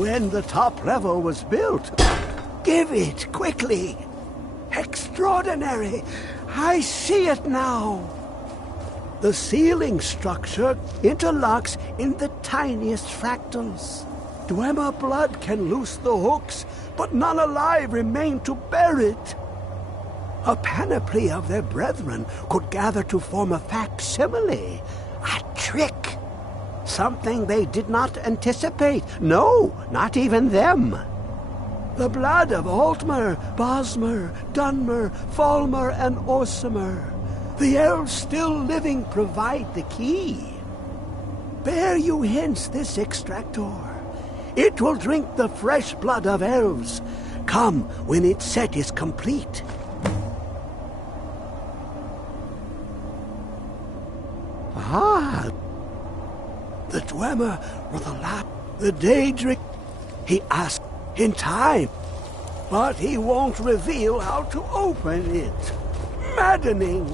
when the top level was built. Give it, quickly. Extraordinary. I see it now. The ceiling structure interlocks in the tiniest fractals. Dwemer blood can loose the hooks, but none alive remain to bear it. A panoply of their brethren could gather to form a facsimile, a trick. Something they did not anticipate. No, not even them. The blood of Altmer, Bosmer, Dunmer, Falmer, and Orsimer. The elves still living provide the key. Bear you hence this extractor. It will drink the fresh blood of elves. Come when its set is complete. Ah, the Dwemer were the last. The Daedric, he asked in time, but he won't reveal how to open it. Maddening.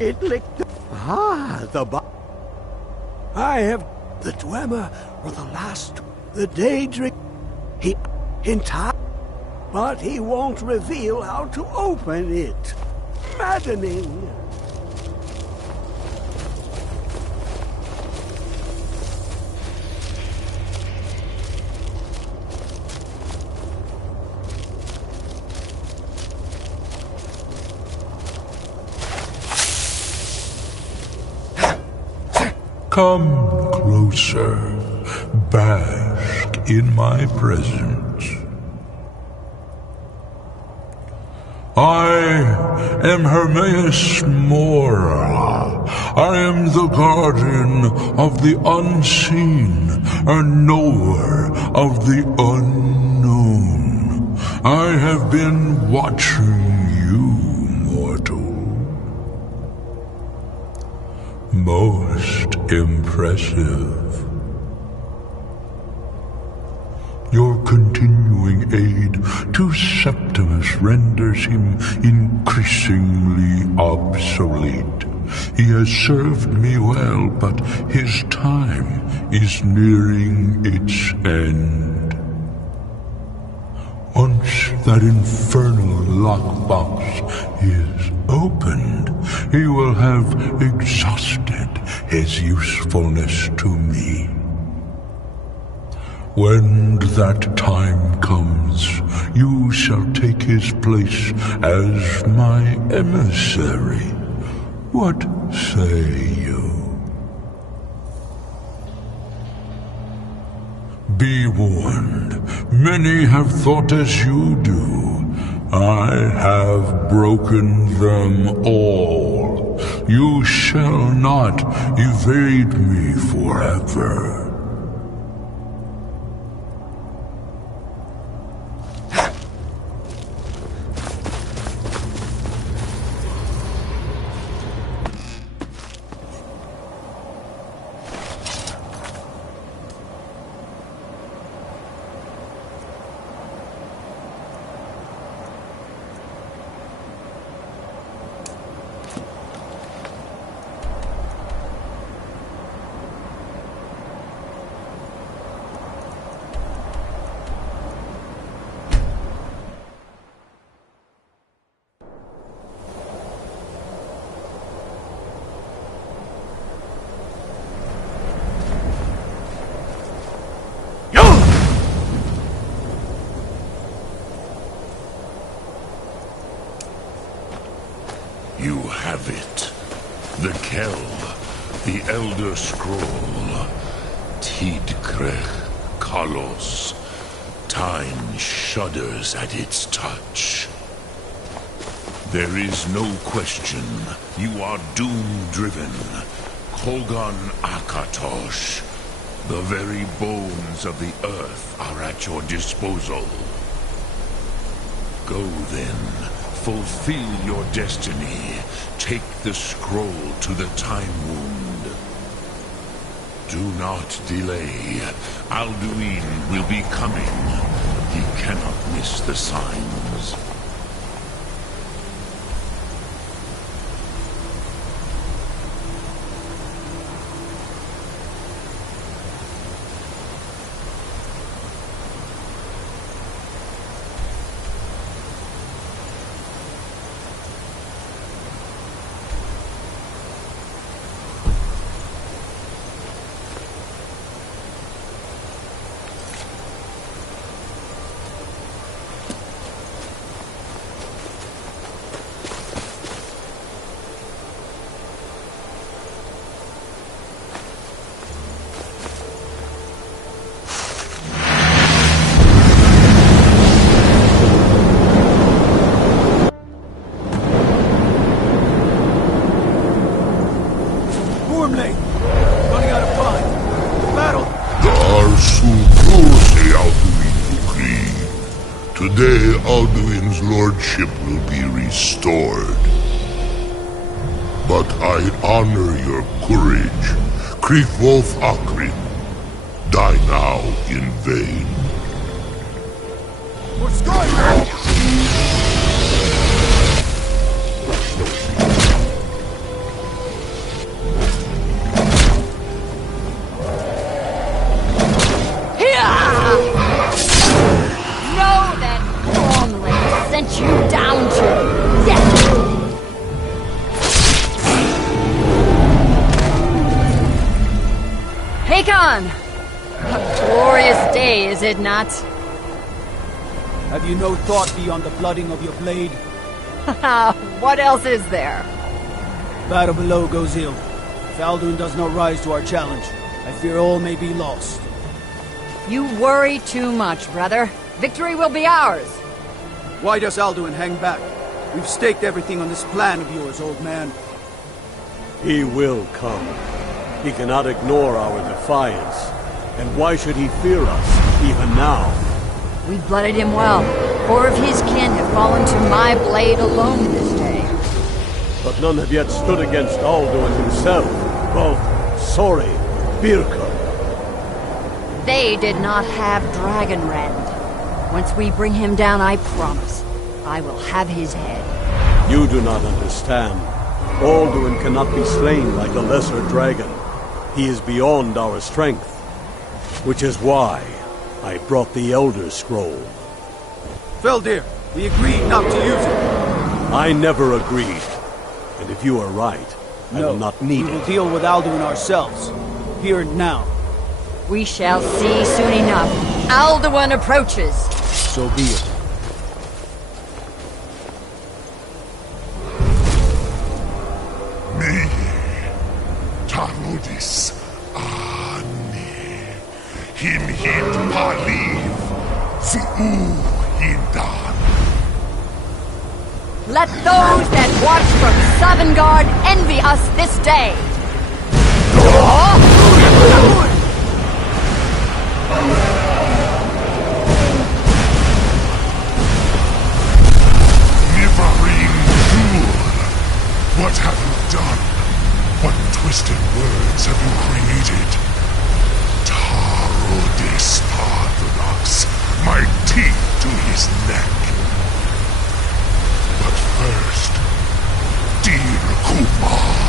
It licked the... Ah, I have... The Dwemer were the last... The Daedric... He... In time... But he won't reveal how to open it. Maddening. Come closer, bask in my presence. I am Hermaeus Mora. I am the guardian of the unseen, a knower of the unknown. I have been watching you, mortal. Most impressive. Your continuing aid to Septimus renders him increasingly obsolete. He has served me well, but his time is nearing its end. Once that infernal lockbox is opened, he will have exhausted his usefulness to me. When that time comes, you shall take his place as my emissary. What say you? Be warned, many have thought as you do. I have broken them all. You shall not evade me forever. You have it. The Kell, the Elder Scroll. Tidkrech Kalos. Time shudders at its touch. There is no question. You are doom-driven. Hogan Akatosh, the very bones of the earth are at your disposal. Go then, fulfill your destiny. Take the scroll to the Time Wound. Do not delay. Alduin will be coming. He cannot miss the signs. Today, Alduin's lordship will be restored. But I honor your courage. Kriegwolf Akrin. Die now in vain. For Skyrim! Sent you down to death! Hakon! A glorious day, is it not? Have you no thought beyond the blooding of your blade? What else is there? Battle below goes ill. If Alduin does not rise to our challenge, I fear all may be lost. You worry too much, brother. Victory will be ours. Why does Alduin hang back? We've staked everything on this plan of yours, old man. He will come. He cannot ignore our defiance. And why should he fear us, even now? We blooded him well. 4 of his kin have fallen to my blade alone this day. But none have yet stood against Alduin himself. Both Sori, Birka. They did not have Dragonrend. Once we bring him down, I promise, I will have his head. You do not understand. Alduin cannot be slain like a lesser dragon. He is beyond our strength. Which is why I brought the Elder Scroll. Feldir, we agreed not to use it. I never agreed. And if you are right, I will not need we will it. deal with Alduin ourselves. Here and now. We shall see soon enough. Alduin approaches. So be it. Me, Tarudis, Ani, Him Paliv, Zuu Hindan. Let those that watch from Sovngarde envy us this day. What have you done? What twisted words have you created? Tarodis Parthenos, my teeth to his neck. But first, dear Kumar,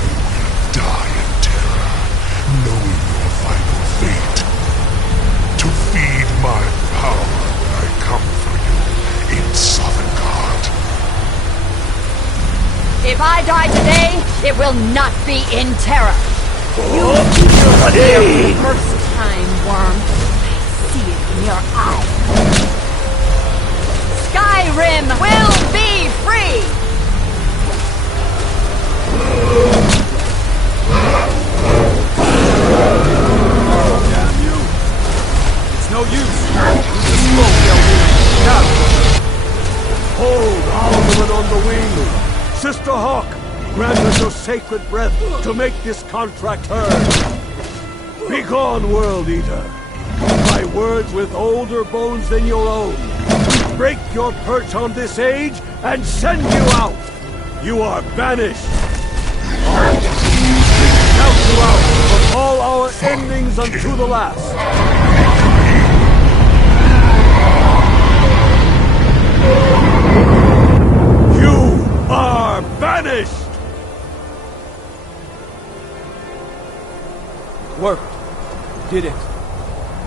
you will die in terror, knowing your final fate. To feed my power, I come for you in Sovngarde. If I die today, it will not be in terror. You for the first time, worm. I see it in your eyes. Skyrim will be free! Damn you! It's no use. Use the smoke, Eldur. Now! Hold Alduin on the wing! Sister Hawk, grant us your sacred breath to make this contract heard. Begone, World Eater. My words with older bones than your own. Break your perch on this age and send you out. You are banished. Count you out from all our endings unto the last. You are banished! Worked. Did it.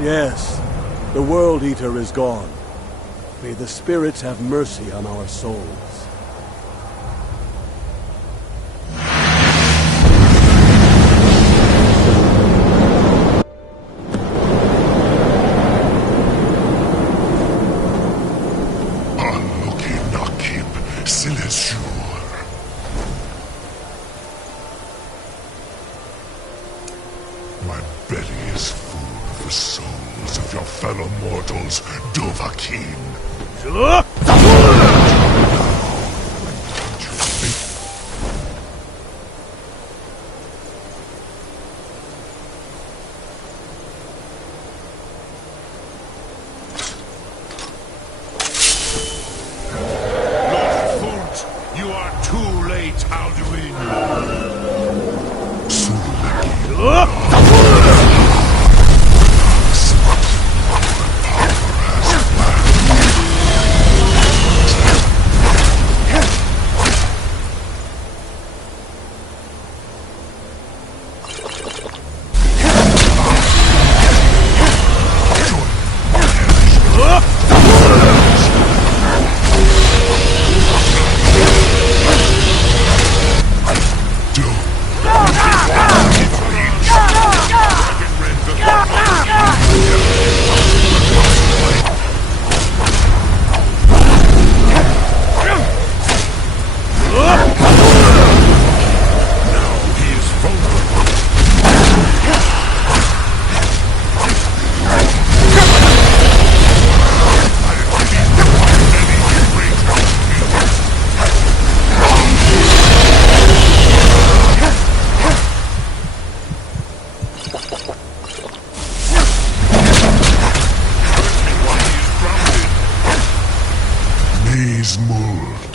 Yes, the World Eater is gone. May the spirits have mercy on our souls. My belly is full of the souls of your fellow mortals, Dovahkiin. You are too late, Alduin.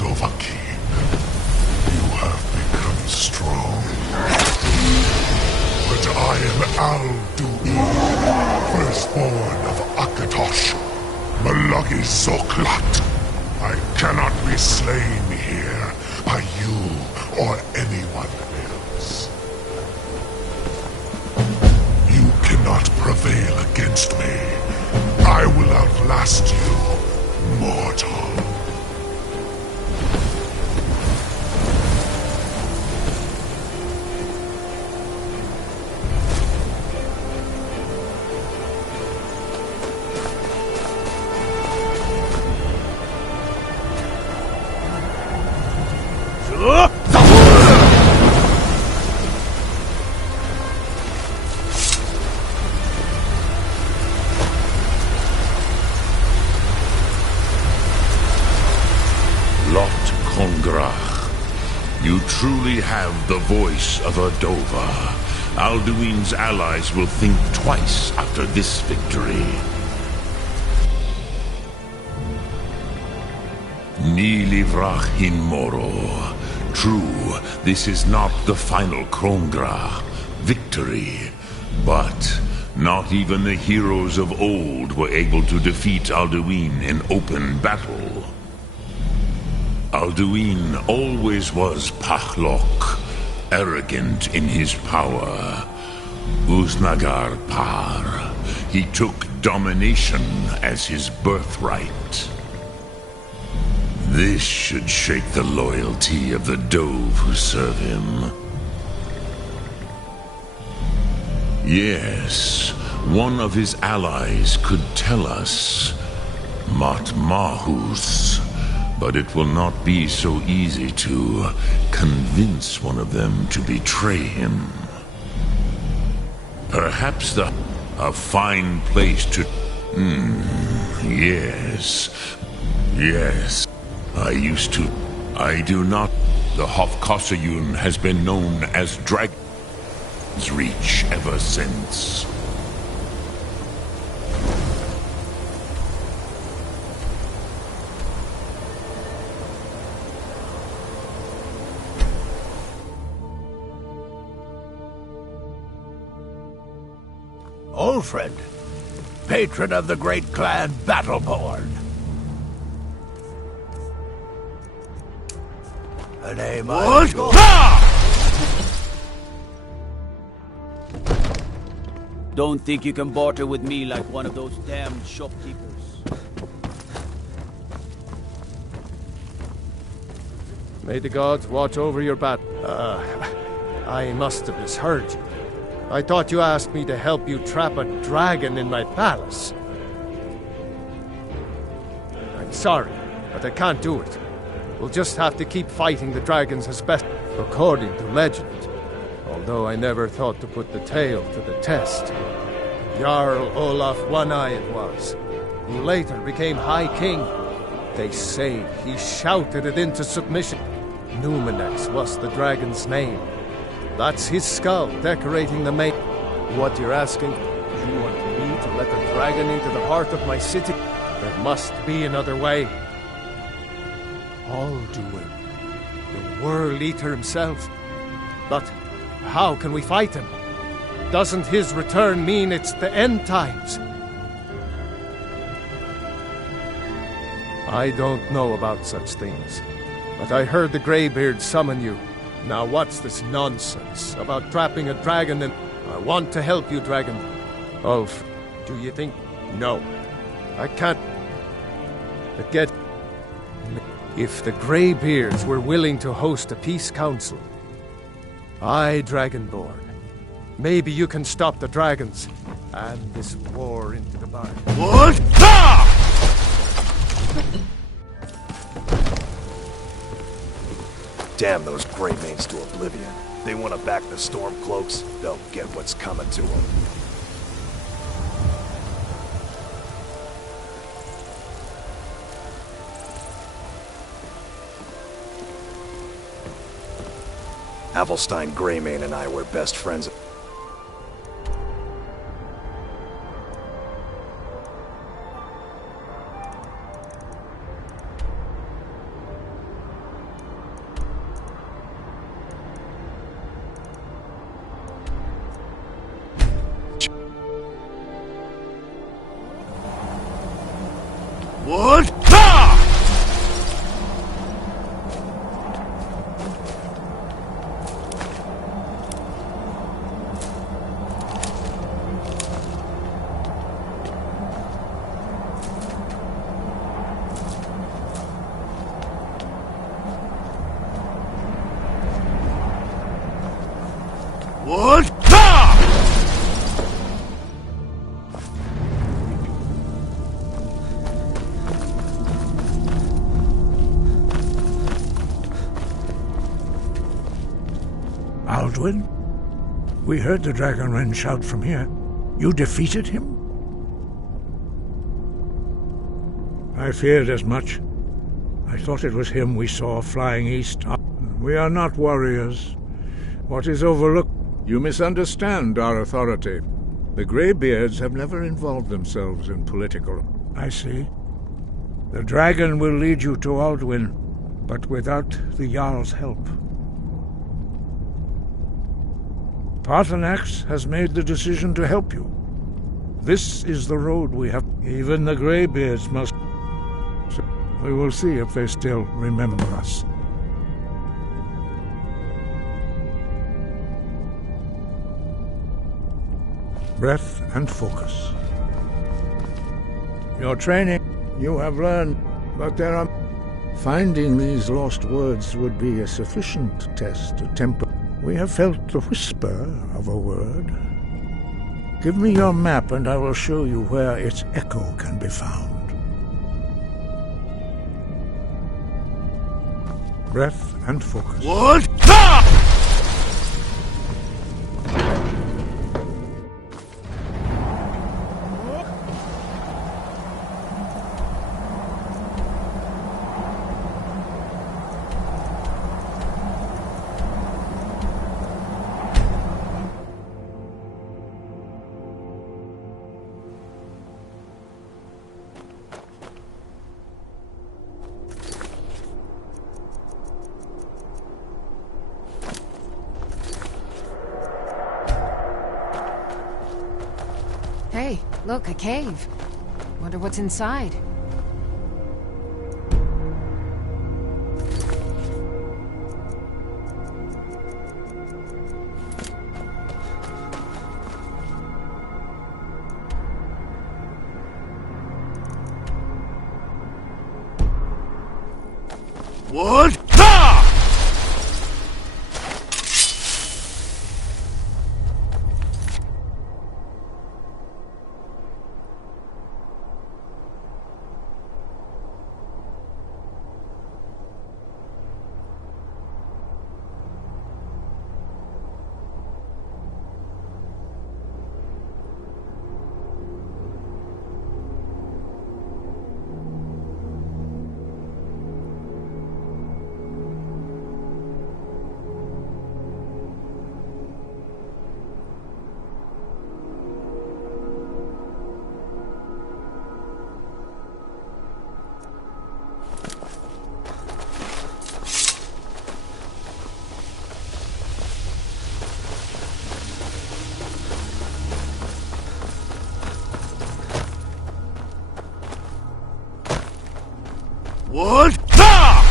Dovahkiin, you have become strong. But I am Alduin, firstborn of Akatosh, Malagi Zoklat. I cannot be slain here by you or anyone else. You cannot prevail against me. I will outlast you, mortal. You truly have the voice of a Dova. Alduin's allies will think twice after this victory. Ni livrach in moro. True, this is not the final Krongra victory, but not even the heroes of old were able to defeat Alduin in open battle. Alduin always was Pahlok, arrogant in his power. Uznagar Par. He took domination as his birthright. This should shake the loyalty of the Dove who serve him. Yes, one of his allies could tell us. Matmahus. But it will not be so easy to convince one of them to betray him. Perhaps a fine place to... yes. Yes. I do not... The Hofkossayun has been known as Dragon's Reach ever since. Ulfred, patron of the great clan Battleborn. A name Don't think you can barter with me like one of those damned shopkeepers. May the gods watch over your battle. I must have misheard you. I thought you asked me to help you trap a dragon in my palace. I'm sorry, but I can't do it. We'll just have to keep fighting the dragons as best according to legend. Although I never thought to put the tale to the test. Jarl Olaf One-Eye it was, who later became High King. They say he shouted it into submission. Numenex was the dragon's name. That's his skull decorating the main. What you're asking? You want me to let the dragon into the heart of my city? There must be another way. Alduin, the World Eater himself. But how can we fight him? Doesn't his return mean it's the end times? I don't know about such things, but I heard the Greybeard summon you. Now what's this nonsense about trapping a dragon and... I want to help you, dragon. Ulf, do you think... No. I can't... Get... If the Greybeards were willing to host a peace council... Aye, Dragonborn. Maybe you can stop the dragons and this war into the barn. What? Damn those Greymanes to oblivion. They want to back the Stormcloaks, they'll get what's coming to them. Avelstein Greymane and I were best friends. What? What? Alduin? We heard the Dragonren shout from here. You defeated him? I feared as much. I thought it was him we saw flying east. We are not warriors. What is overlooked? You misunderstand our authority. The Greybeards have never involved themselves in political... I see. The dragon will lead you to Alduin, but without the Jarl's help. Paarthurnax has made the decision to help you. This is the road we have. Even the Greybeards must... We will see if they still remember us. Breath and focus. Your training, you have learned, but there are... Finding these lost words would be a sufficient test to temper. We have felt the whisper of a word. Give me your map and I will show you where its echo can be found. Breath and focus. What? Hey, look, a cave. Wonder what's inside. What? Ha! What? Ha!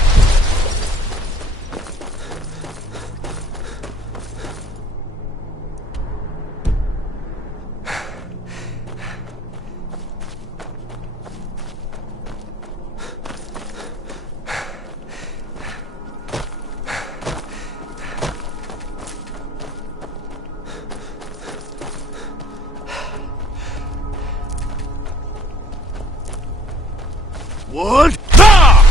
What? Ha!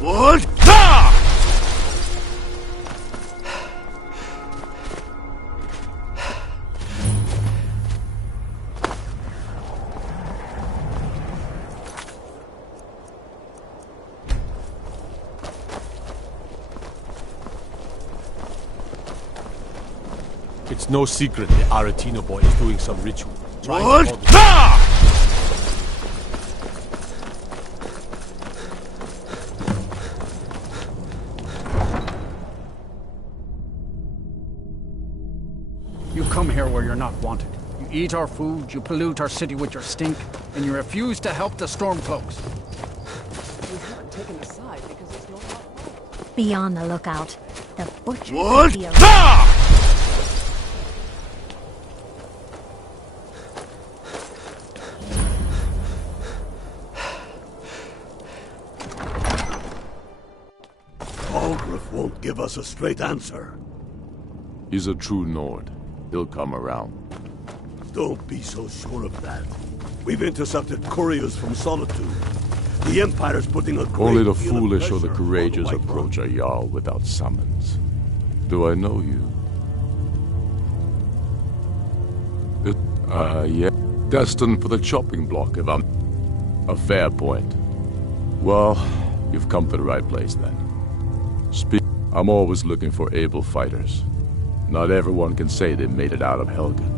What? Ha! It's no secret the Aretino boy is doing some ritual. What? Ha! You come here where you're not wanted. You eat our food, you pollute our city with your stink, and you refuse to help the Stormcloaks. We haven't taken a side because it's not our fault. Be on the lookout. The butcher. What? Ha! Algrif won't give us a straight answer. He's a true Nord. He'll come around. Don't be so sure of that. We've intercepted couriers from Solitude. The Empire's putting a great Only the deal of foolish or the pressure on courageous White approach a Jarl without summons. Do I know you? Yeah. Destined for the chopping block, if I'm... A fair point. Well, you've come to the right place then. I'm always looking for able fighters. Not everyone can say they made it out of Helgen.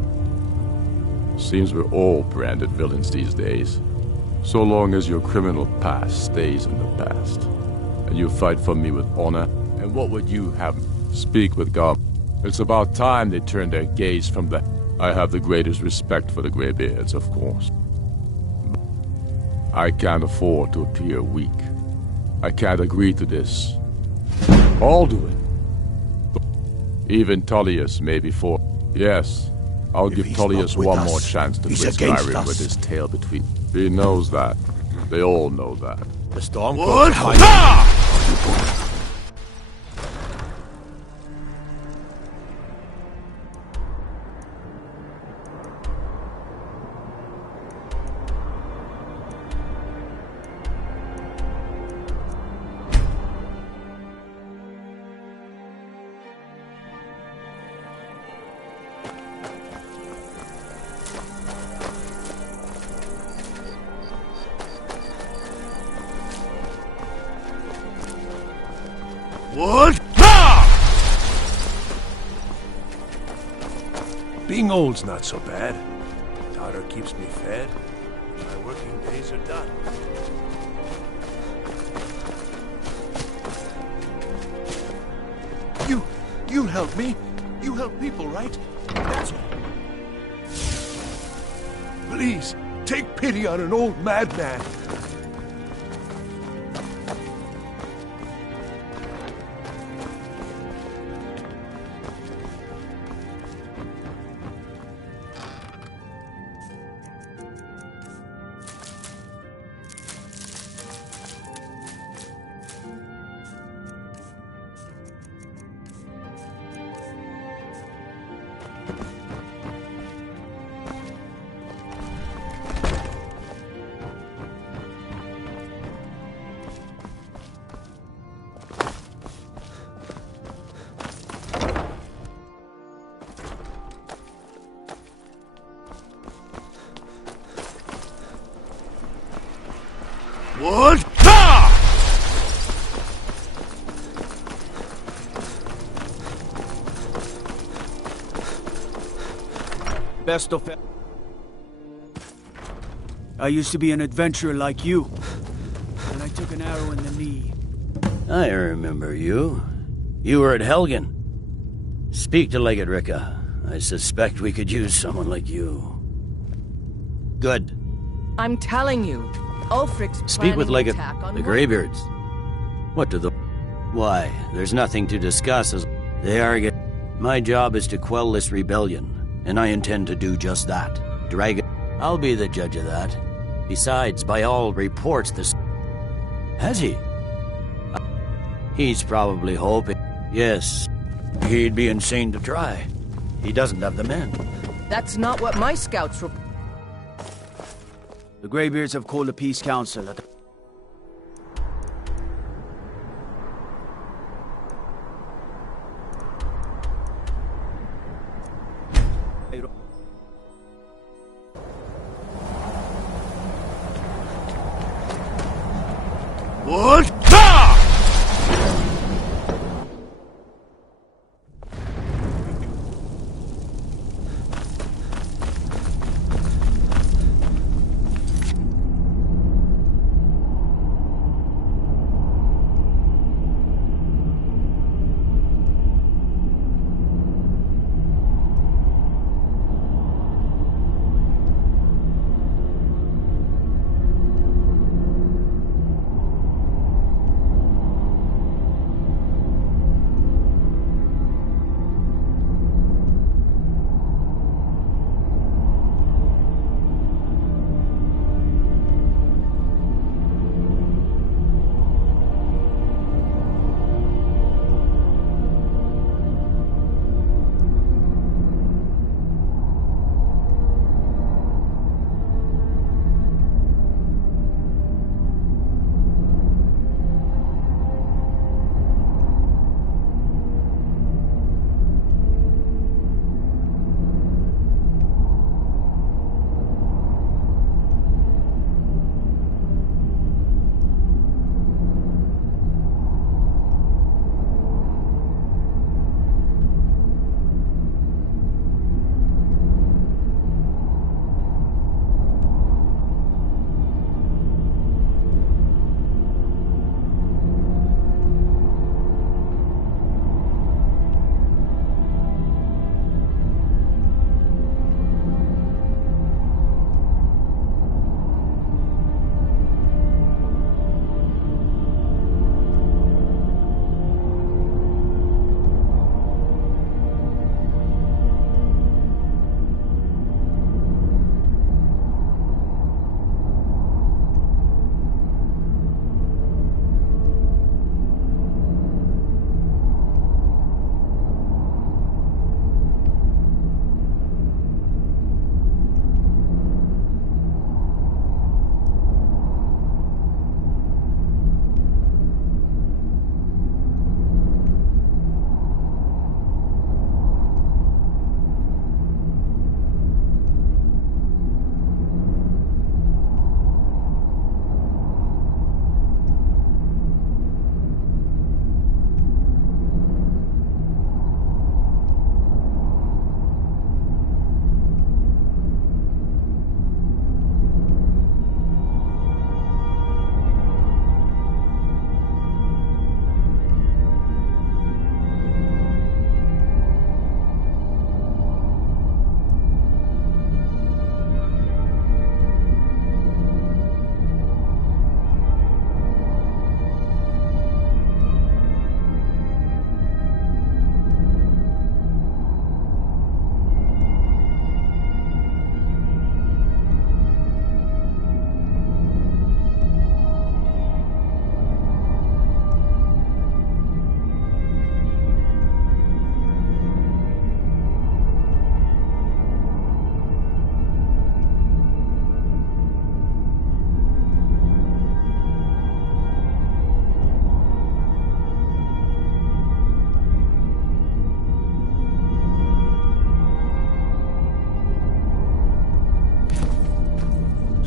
Seems we're all branded villains these days. So long as your criminal past stays in the past. And you fight for me with honor. And what would you have? Speak with God. It's about time they turn their gaze from the... I have the greatest respect for the Greybeards, of course. I can't afford to appear weak. I can't agree to this. I'll do it. Even Tullius may be for... Yes, I'll give Tullius one more chance to twist Skyrim with his tail between... He knows that. They all know that. The storm What? What? Being old's not so bad. Daughter keeps me fed. My working days are done. You help me. You help people, right? That's all. Please, take pity on an old madman. What? Best of it. I used to be an adventurer like you. And I took an arrow in the knee. I remember you. You were at Helgen. Speak to Legate Ricka. I suspect we could use someone like you. Good. I'm telling you, Ulfric's Speak with planning Legate an attack on the Greybeards. What do the... Why, there's nothing to discuss as they are... My job is to quell this rebellion, and I intend to do just that. Dragon... I'll be the judge of that. Besides, by all reports, this... Has he? He's probably hoping... Yes, he'd be insane to try. He doesn't have the men. That's not what my scouts report. The Greybeards have called a peace council at the... What?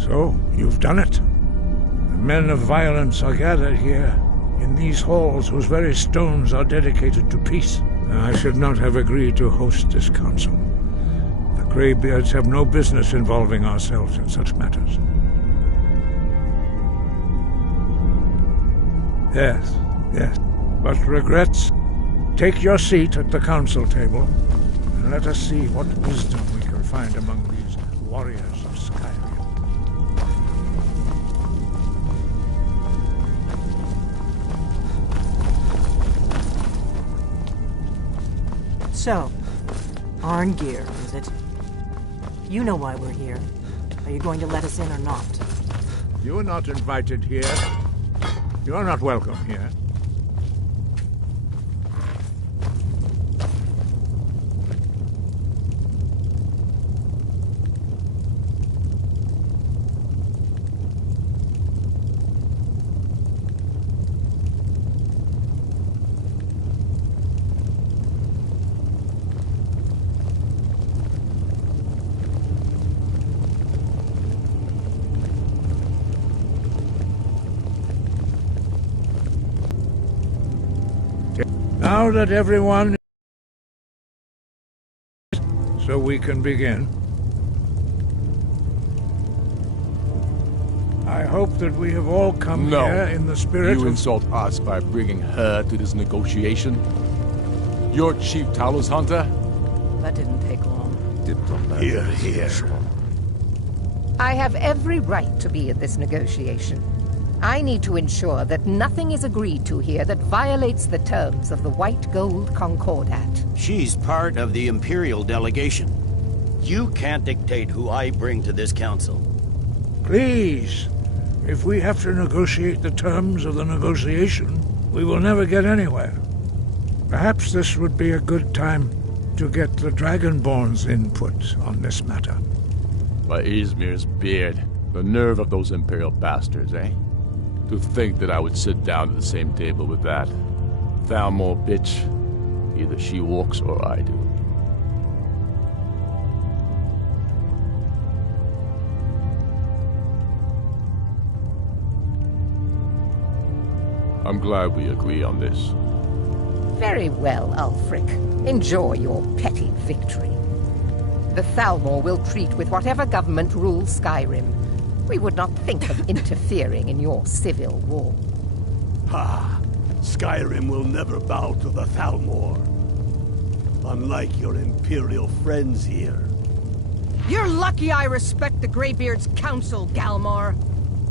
So, you've done it. The men of violence are gathered here, in these halls whose very stones are dedicated to peace. I should not have agreed to host this council. The Greybeards have no business involving ourselves in such matters. Yes, yes. But regrets, take your seat at the council table, and let us see what wisdom we can find among these warriors of Skyrim. So, Arngeir, is it? You know why we're here. Are you going to let us in or not? You are not invited here. You are not welcome here. Now that everyone is, so we can begin. I hope that we have all come here in the spirit You of... insult us by bringing her to this negotiation? You're Chief Talos Hunter? That didn't take long. Here, here. I have every right to be at this negotiation. I need to ensure that nothing is agreed to here that violates the terms of the White Gold Concordat. She's part of the Imperial delegation. You can't dictate who I bring to this council. Please, if we have to negotiate the terms of the negotiation, we will never get anywhere. Perhaps this would be a good time to get the Dragonborn's input on this matter. By Izmir's beard, the nerve of those Imperial bastards, eh? To think that I would sit down at the same table with that. Thalmor bitch. Either she walks or I do. I'm glad we agree on this. Very well, Ulfric. Enjoy your petty victory. The Thalmor will treat with whatever government rules Skyrim. We would not think of interfering in your civil war. Ha! Skyrim will never bow to the Thalmor. Unlike your Imperial friends here. You're lucky I respect the Greybeard's council, Galmar.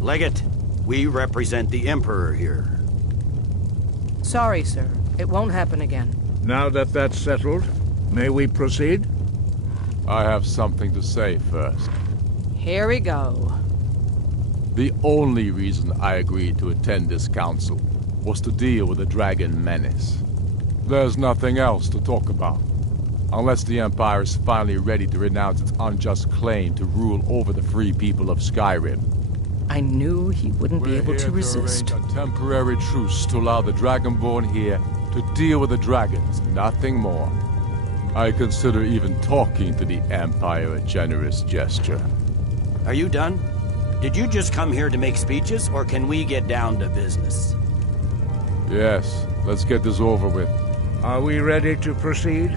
Legate, we represent the Emperor here. Sorry, sir. It won't happen again. Now that that's settled, may we proceed? I have something to say first. Here we go. The only reason I agreed to attend this council was to deal with the dragon menace. There's nothing else to talk about. Unless the Empire is finally ready to renounce its unjust claim to rule over the free people of Skyrim. I knew he wouldn't be able to resist. Arrange a temporary truce to allow the Dragonborn here to deal with the dragons, nothing more. I consider even talking to the Empire a generous gesture. Are you done? Did you just come here to make speeches, or can we get down to business? Yes, let's get this over with. Are we ready to proceed?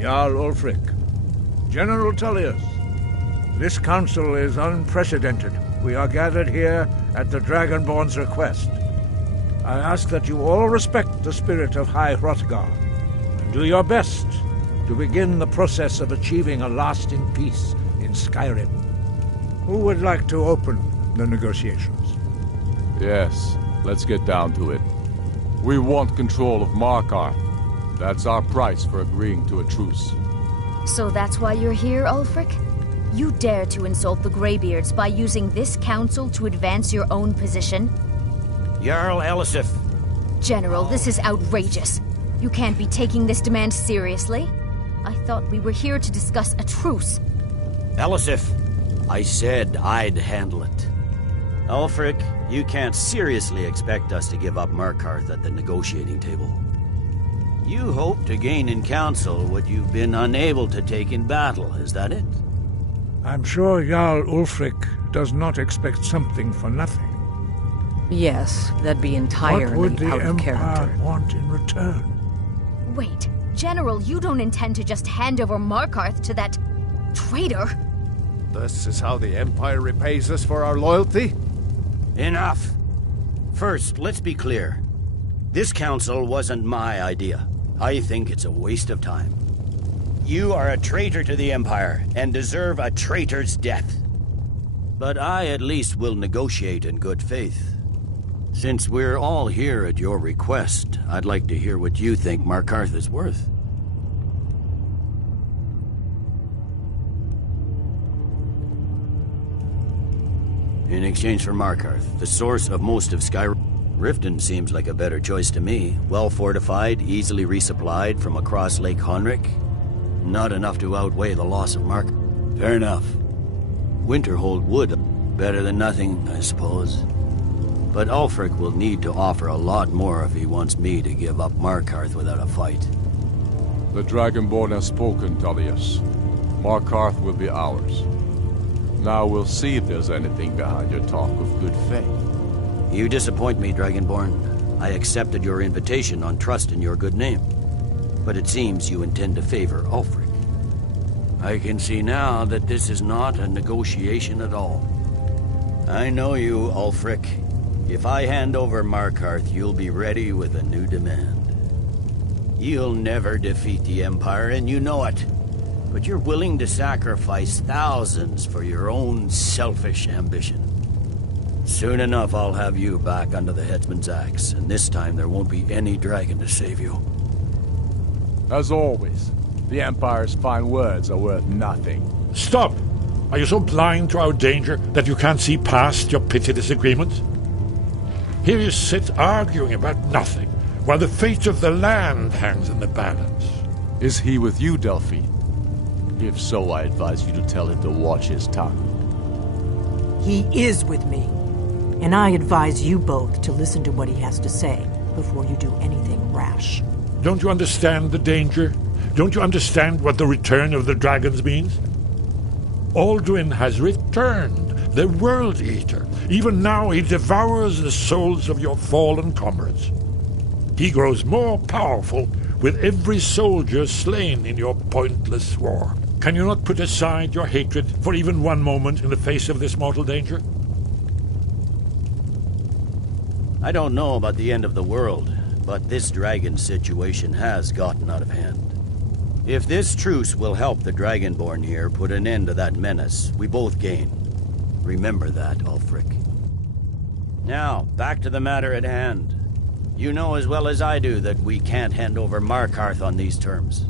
Jarl Ulfric, General Tullius, this council is unprecedented. We are gathered here at the Dragonborn's request. I ask that you all respect the spirit of High Hrothgar, and do your best to begin the process of achieving a lasting peace in Skyrim. Who would like to open the negotiations? Yes, let's get down to it. We want control of Markarth. That's our price for agreeing to a truce. So that's why you're here, Ulfric? You dare to insult the Greybeards by using this council to advance your own position? Jarl Elisif. General, this is outrageous. You can't be taking this demand seriously. I thought we were here to discuss a truce. Elisif, I said I'd handle it. Ulfric, you can't seriously expect us to give up Markarth at the negotiating table. You hope to gain in council what you've been unable to take in battle, is that it? I'm sure Jarl Ulfric does not expect something for nothing. Yes, that'd be entirely What would the out of Empire character. want in return? Wait, General, you don't intend to just hand over Markarth to that traitor? This is how the Empire repays us for our loyalty? Enough! First, let's be clear. This council wasn't my idea. I think it's a waste of time. You are a traitor to the Empire, and deserve a traitor's death. But I at least will negotiate in good faith. Since we're all here at your request, I'd like to hear what you think Markarth is worth. In exchange for Markarth, the source of most of Skyrim, Riften seems like a better choice to me. Well fortified, easily resupplied from across Lake Honric. Not enough to outweigh the loss of Mark. Fair enough. Winterhold would. Better than nothing, I suppose. But Ulfric will need to offer a lot more if he wants me to give up Markarth without a fight. The Dragonborn has spoken, Tullius. Markarth will be ours. Now we'll see if there's anything behind your talk of good faith. You disappoint me, Dragonborn. I accepted your invitation on trust in your good name. But it seems you intend to favor Ulfric. I can see now that this is not a negotiation at all. I know you, Ulfric. If I hand over Markarth, you'll be ready with a new demand. You'll never defeat the Empire, and you know it. But you're willing to sacrifice thousands for your own selfish ambition. Soon enough, I'll have you back under the headsman's axe, and this time there won't be any dragon to save you. As always, the Empire's fine words are worth nothing. Stop! Are you so blind to our danger that you can't see past your petty disagreements? Here you sit arguing about nothing, while the fate of the land hangs in the balance. Is he with you, Delphine? If so, I advise you to tell him to watch his tongue. He is with me. And I advise you both to listen to what he has to say before you do anything rash. Don't you understand the danger? Don't you understand what the return of the dragons means? Alduin has returned, the World Eater. Even now he devours the souls of your fallen comrades. He grows more powerful with every soldier slain in your pointless war. Can you not put aside your hatred for even one moment in the face of this mortal danger? I don't know about the end of the world, but this dragon situation has gotten out of hand. If this truce will help the Dragonborn here put an end to that menace, we both gain. Remember that, Ulfric. Now, back to the matter at hand. You know as well as I do that we can't hand over Markarth on these terms.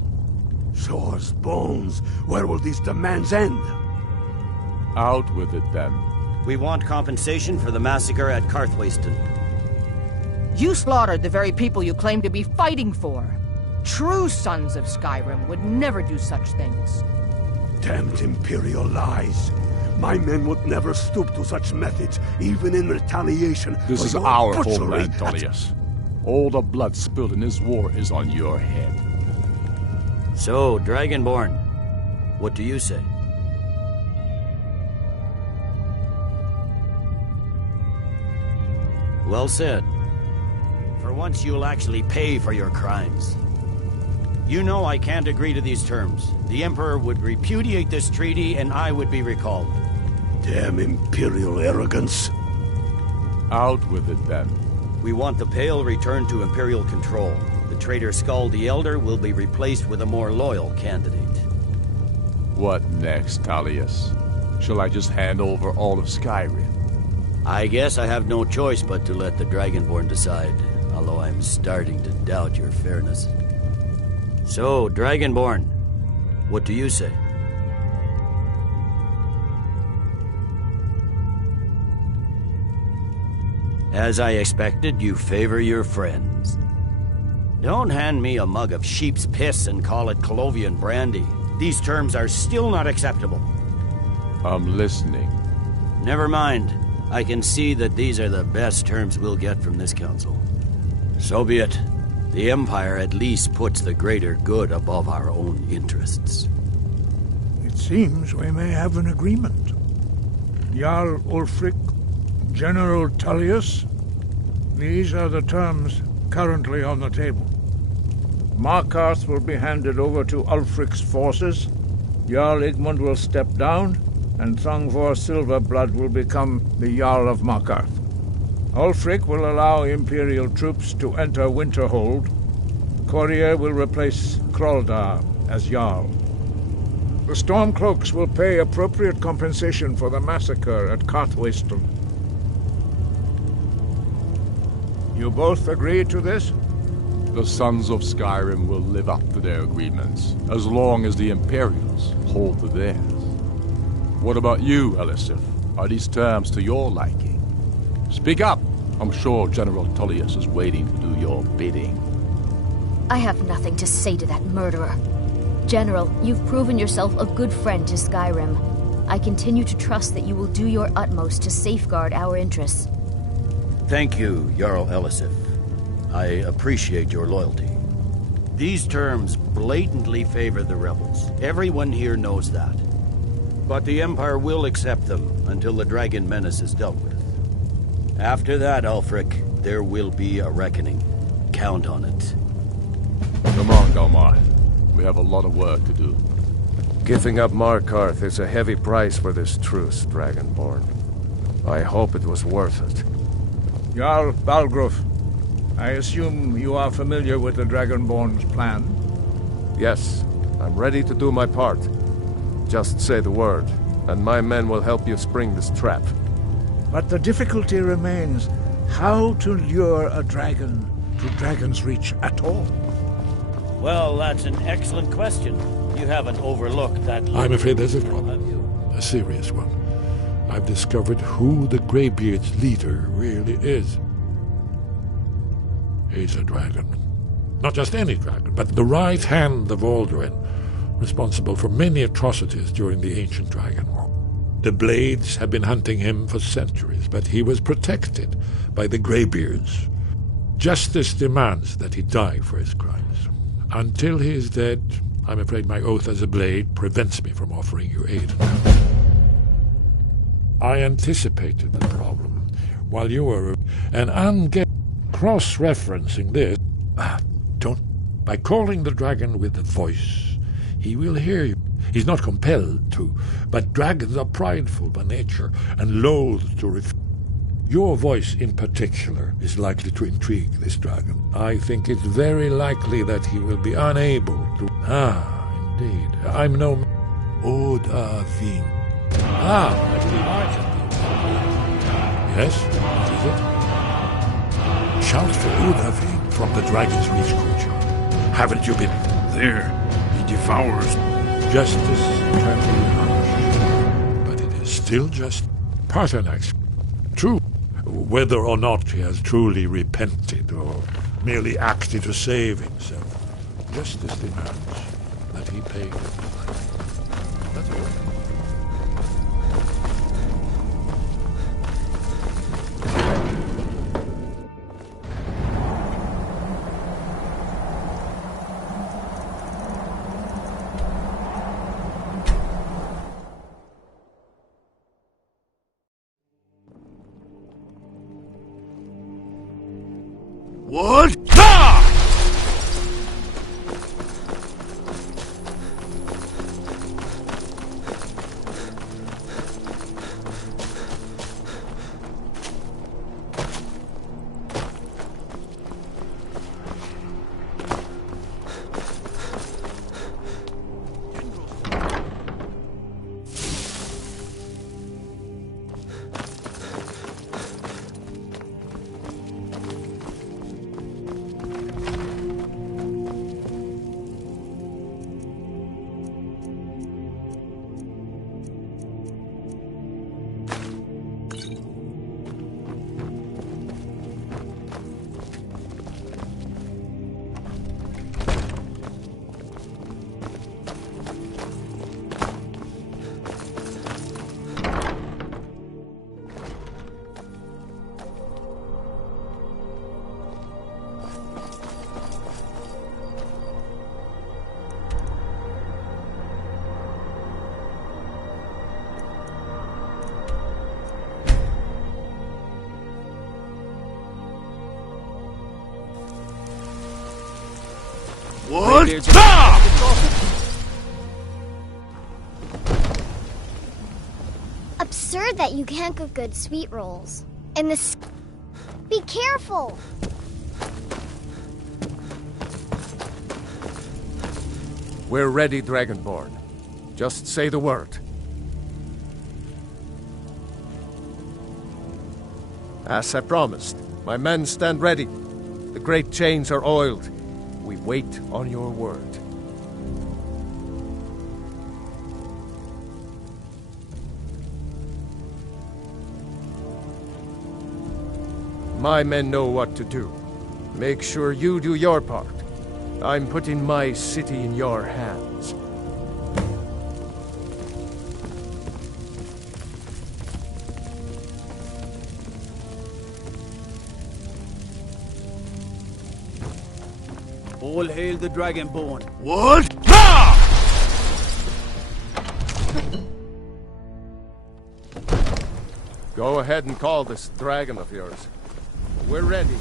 Shores, bones, where will these demands end? Out with it, then. We want compensation for the massacre at Karthwasten. You slaughtered the very people you claim to be fighting for. True sons of Skyrim would never do such things. Damned Imperial lies. My men would never stoop to such methods, even in retaliation. This is our homeland, Tullius. All the blood spilled in this war is on your head. So, Dragonborn, what do you say? Well said. For once you'll actually pay for your crimes. You know I can't agree to these terms. The Emperor would repudiate this treaty and I would be recalled. Damn Imperial arrogance. Out with it, then. We want the Pale returned to Imperial control. The traitor Skull the Elder will be replaced with a more loyal candidate. What next, Tullius? Shall I just hand over all of Skyrim? I guess I have no choice but to let the Dragonborn decide, although I'm starting to doubt your fairness. So, Dragonborn, what do you say? As I expected, you favor your friends. Don't hand me a mug of sheep's piss and call it Colovian brandy. These terms are still not acceptable. I'm listening. Never mind. I can see that these are the best terms we'll get from this council. So be it. The Empire at least puts the greater good above our own interests. It Seems we may have an agreement. Jarl Ulfric, General Tullius, these are the terms currently on the table. Markarth will be handed over to Ulfric's forces, Jarl Igmund will step down, and Thongvor Silverblood will become the Jarl of Markarth. Ulfric will allow Imperial troops to enter Winterhold. Courier will replace Kraldar as Jarl. The Stormcloaks will pay appropriate compensation for the massacre at Karthwasten. You both agree to this? The Sons of Skyrim will live up to their agreements, as long as the Imperials hold to theirs. What about you, Elisif? Are these terms to your liking? Speak up! I'm sure General Tullius is waiting to do your bidding. I have nothing to say to that murderer. General, you've proven yourself a good friend to Skyrim. I continue to trust that you will do your utmost to safeguard our interests. Thank you, Jarl Elisif. I appreciate your loyalty. These terms blatantly favor the rebels. Everyone here knows that. But the Empire will accept them until the Dragon Menace is dealt with. After that, Ulfric, there will be a reckoning. Count on it. Come on, Galmar. We have a lot of work to do. Giving up Markarth is a heavy price for this truce, Dragonborn. I hope it was worth it. Jarl Balgruuf, I assume you are familiar with the Dragonborn's plan? Yes, I'm ready to do my part. Just say the word, and my men will help you spring this trap. But the difficulty remains how to lure a dragon to Dragon's Reach at all. Well, that's an excellent question. You haven't overlooked that. I'm afraid there's a problem. A serious one. I've discovered who the Greybeard's leader really is. He's a dragon. Not just any dragon, but the right hand of Alduin, responsible for many atrocities during the Ancient Dragon War. The Blades have been hunting him for centuries, but he was protected by the Greybeards. Justice demands that he die for his crimes. Until he is dead, I'm afraid my oath as a Blade prevents me from offering you aid. I anticipated the problem while you were... And I'm cross-referencing this. By calling the dragon with a voice, he will hear you. He's not compelled to, but dragons are prideful by nature and loath to refuse. Your voice in particular is likely to intrigue this dragon. I think it's very likely that he will be unable to... indeed. I'm no... Odahviing. I believe I can be. Yes, what is it? Shout for Odahviing from the Dragon's Reach courtyard. Haven't you been there? He devours. Justice can be harsh, but it is still just Paternax. True, whether or not he has truly repented or merely acted to save himself, justice demands that he pay the price. That's all. What? Greybeards are Absurd that you can't cook good sweet rolls. And this... Be careful! We're ready, Dragonborn. Just say the word. As I promised, my men stand ready. The great chains are oiled. We wait on your word. My men know what to do. Make sure you do your part. I'm putting my city in your hands. All hail the Dragonborn. What? Go ahead and call this dragon of yours. We're ready.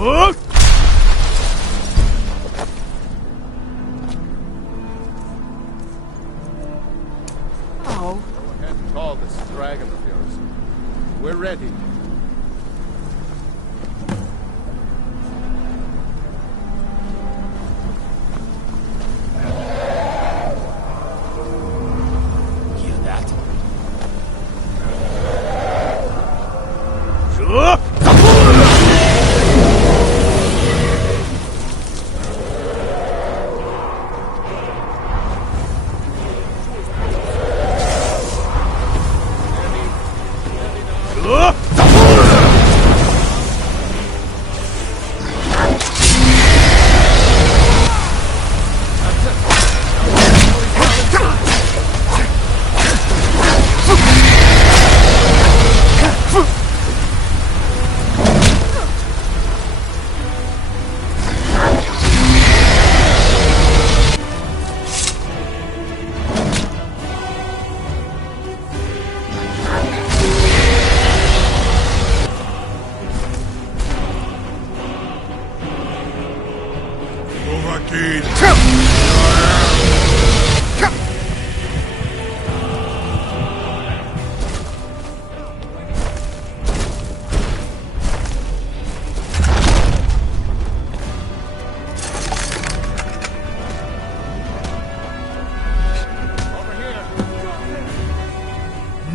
Oh. Go ahead and call this dragon of yours. We're ready. Hear that?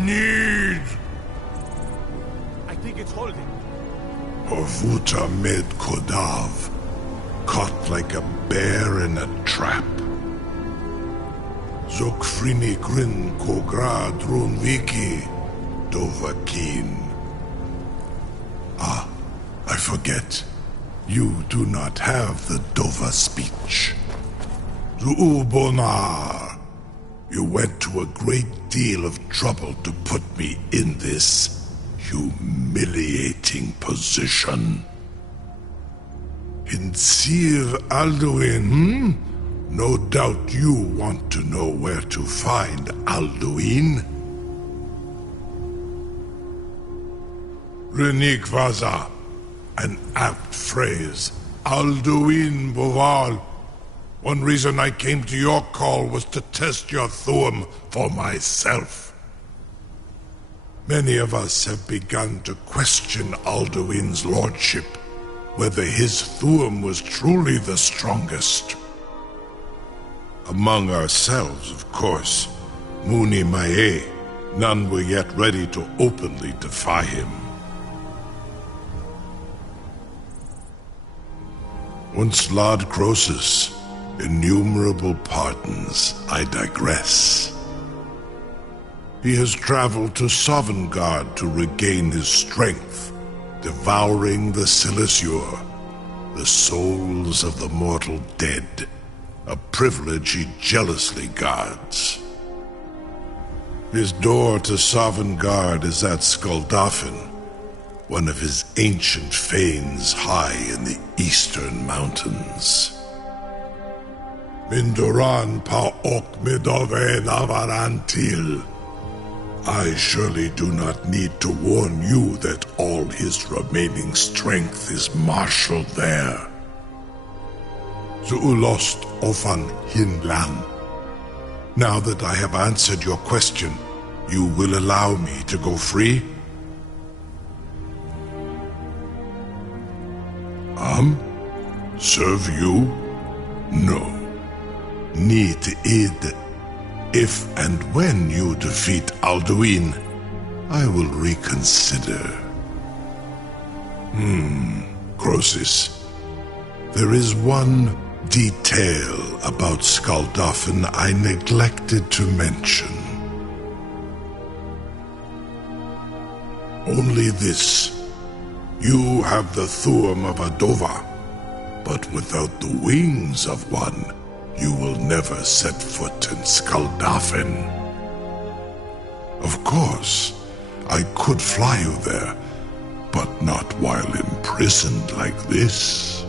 Need I think it's holding. Ovuta med Kodav, caught like a bear in a trap. Zokfrini Grin Kograd Runviki Dovakin. Ah, I forget. You do not have the Dova speech. Zuubonar, you went to a great deal of trouble to put me in this humiliating position. In Sir Alduin, No doubt you want to know where to find Alduin. Renik Vaza, an apt phrase. Alduin Boval. One reason I came to your call was to test your Thuum for myself. Many of us have begun to question Alduin's lordship, whether his Thuum was truly the strongest. Among ourselves, of course, Muni Mae, none were yet ready to openly defy him. Once Lord Croesus, innumerable pardons, I digress. He has traveled to Sovngarde to regain his strength, devouring the Silesure, the souls of the mortal dead, a privilege he jealously guards. His door to Sovngarde is at Skuldafn, one of his ancient fanes high in the eastern mountains. Mindoran pa ok midove navarantil. I surely do not need to warn you that all his remaining strength is marshaled there. Zuulost ofan hinlan. Now that I have answered your question, you will allow me to go free? Serve you? No. Need id. If and when you defeat Alduin, I will reconsider. Croesus. There is one detail about Skuldafn I neglected to mention. Only this. You have the Thuum of Adova, but without the wings of one, you will never set foot in Skuldafn. Of course, I could fly you there, but not while imprisoned like this.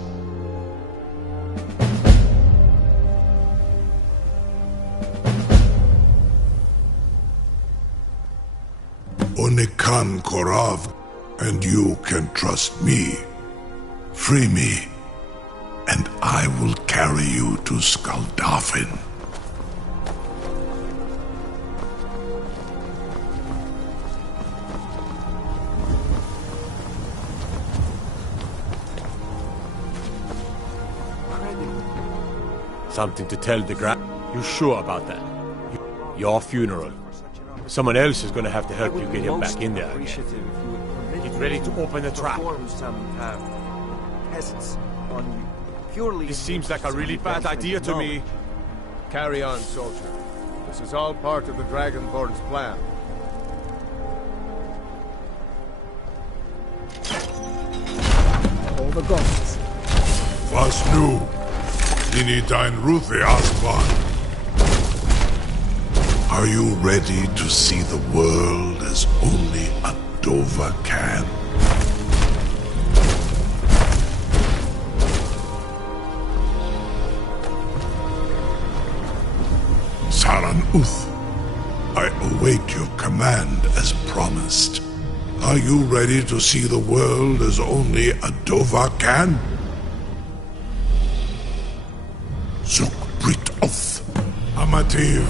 Onikan Korav, and you can trust me. Free me, and I will carry you to Skuldafn. Something to tell the Grand? You sure about that? Your funeral. Someone else is gonna have to help you get him back in there again. Get ready to open the trap. This seems like a really bad idea to me. Carry on, soldier. This is all part of the Dragonborn's plan. All the ghosts. Was nu? Ini dein Ruthi Asban. Are you ready to see the world as only Adova can? Saran Uth, I await your command as promised. Are you ready to see the world as only Adova can? Zuk Brit Oth, Amativ,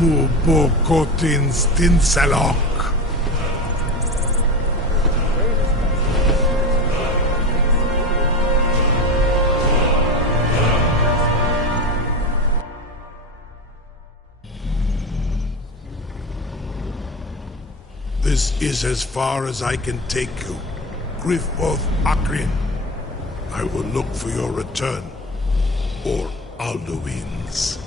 Mu Bokotin Stinselok. This is as far as I can take you. Griffworth Akrin. I will look for your return. Or Alduin's.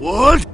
What?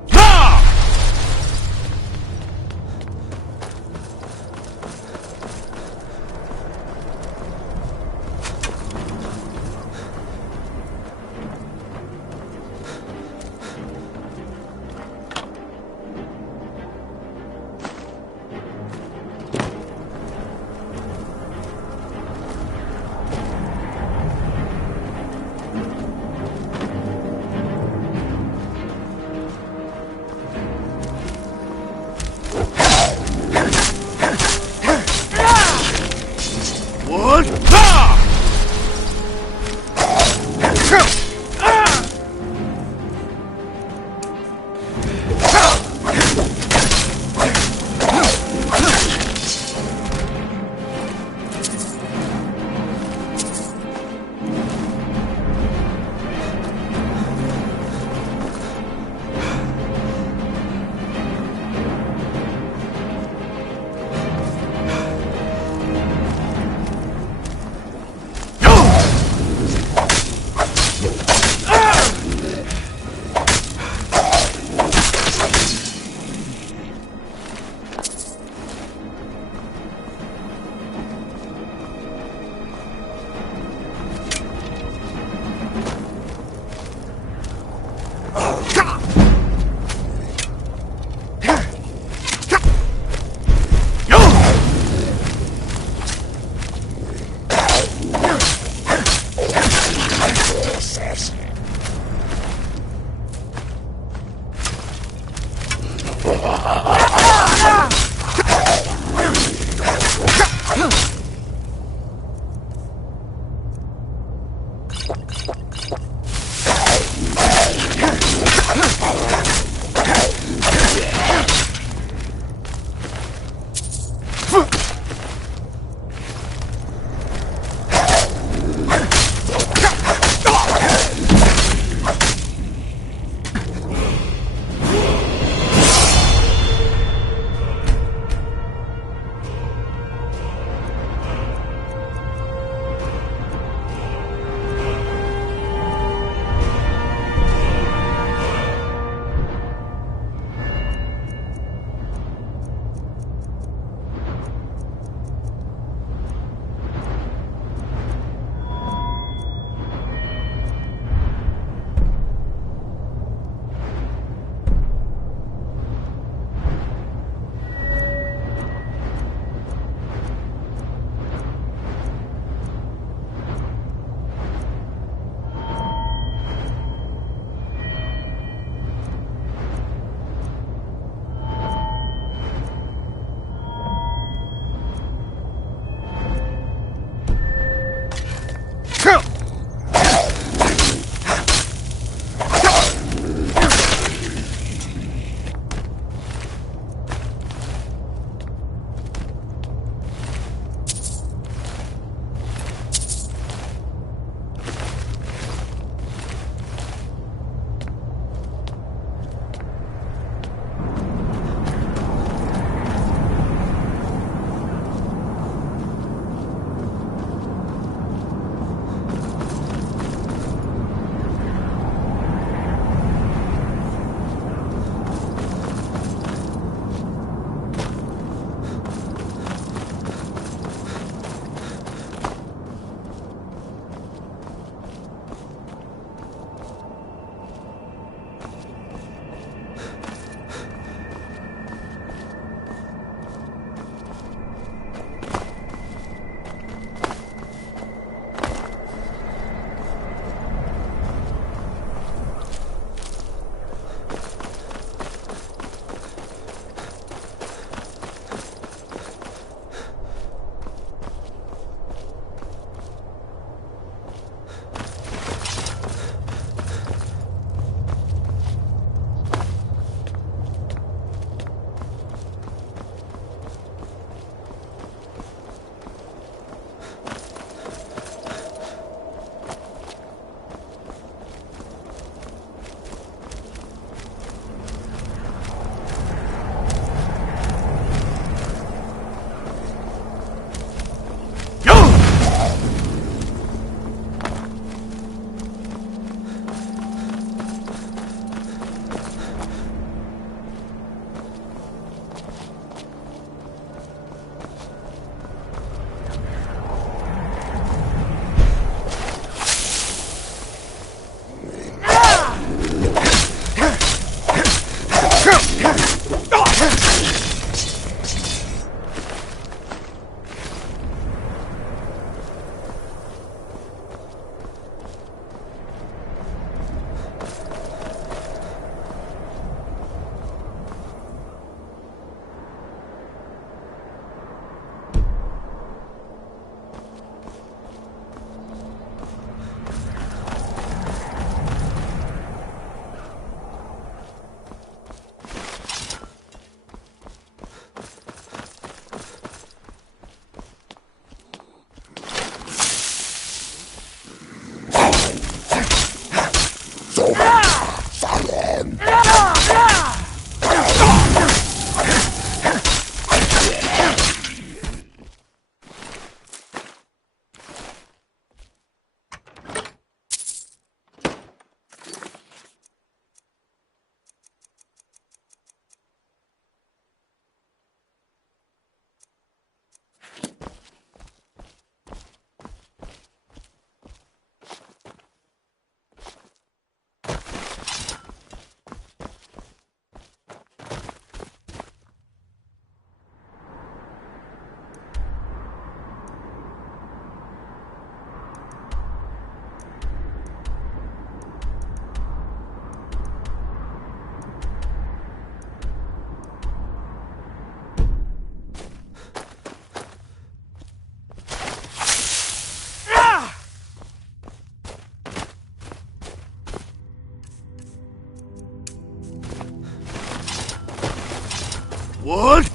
What?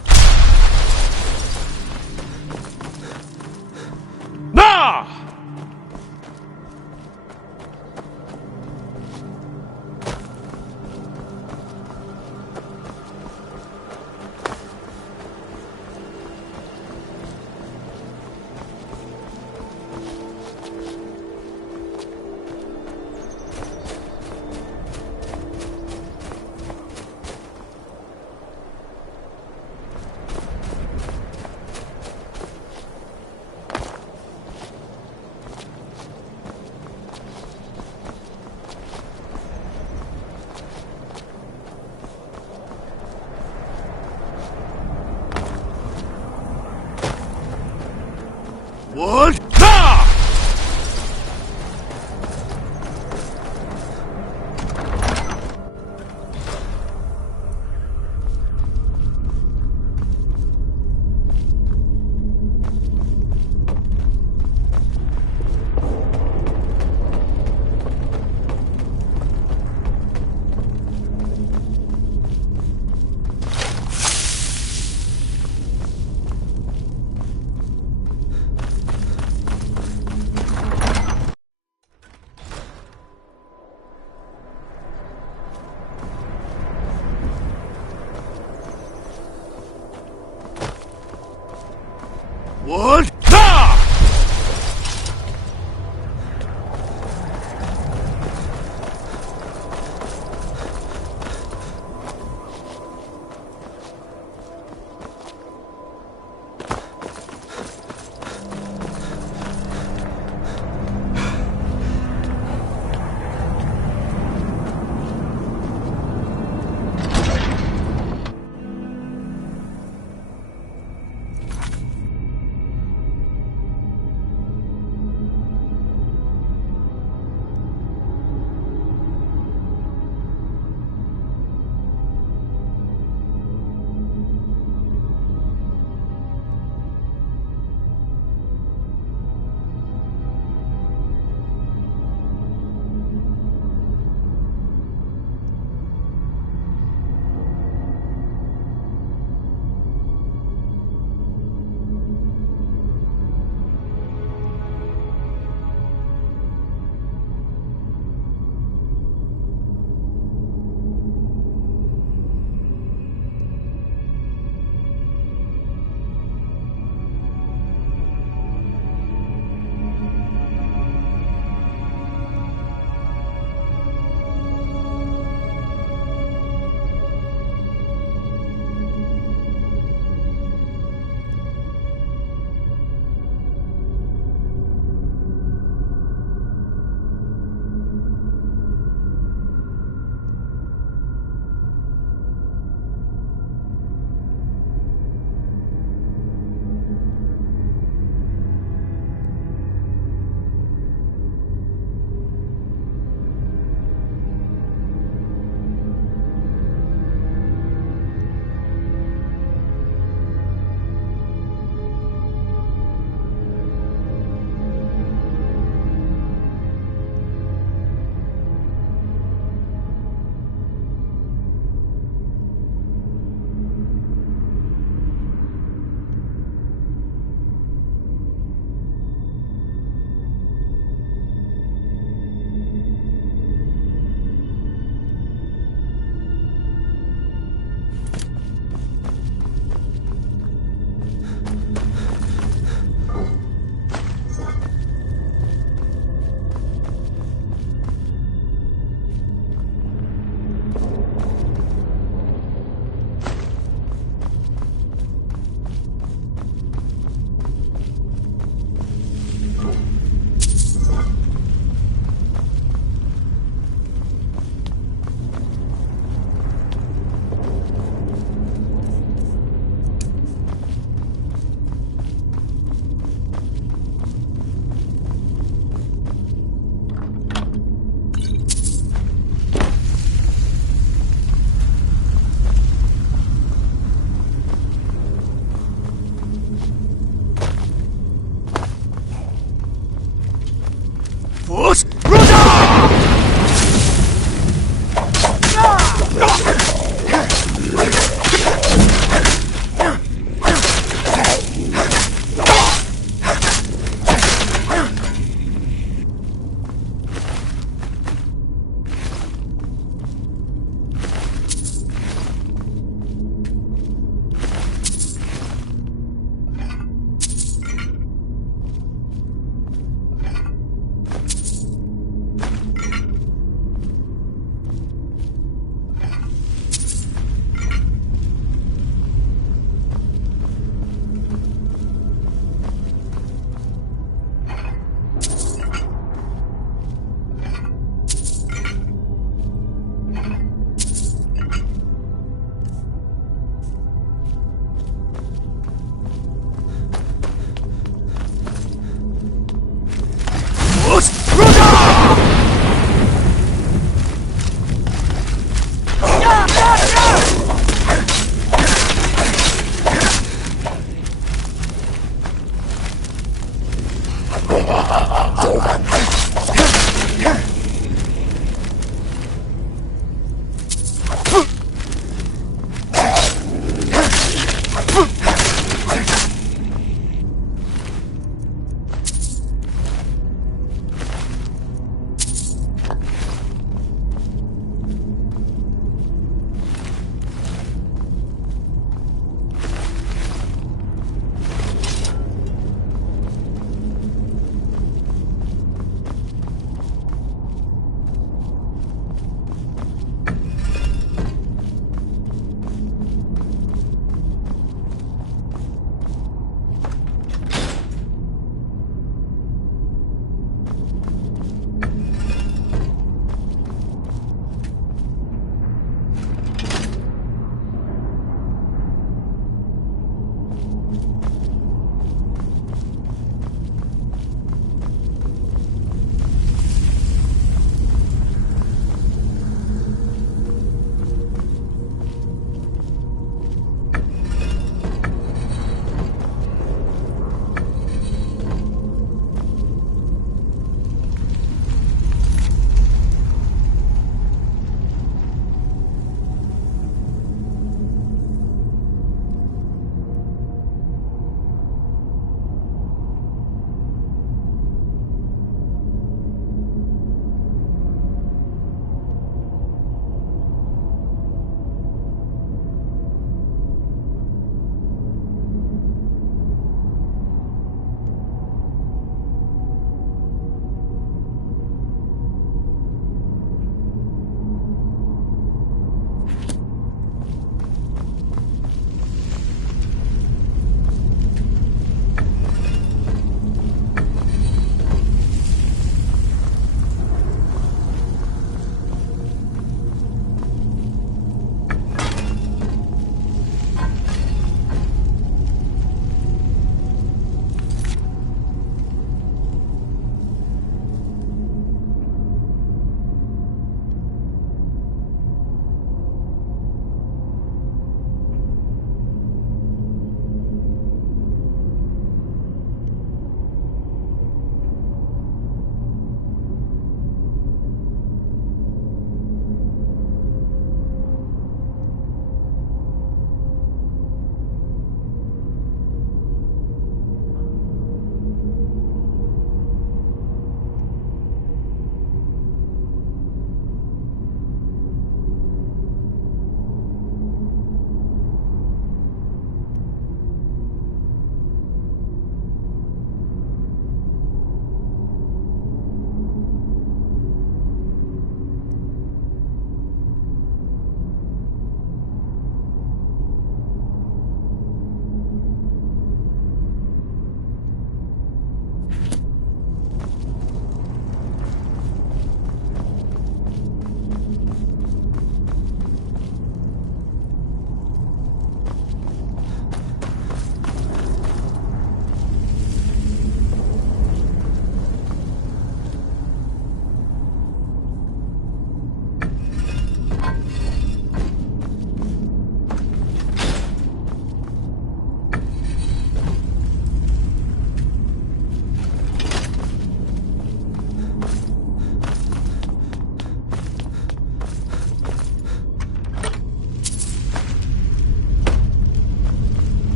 Nah! What? Nah! What? Nah!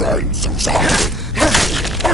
Plain society.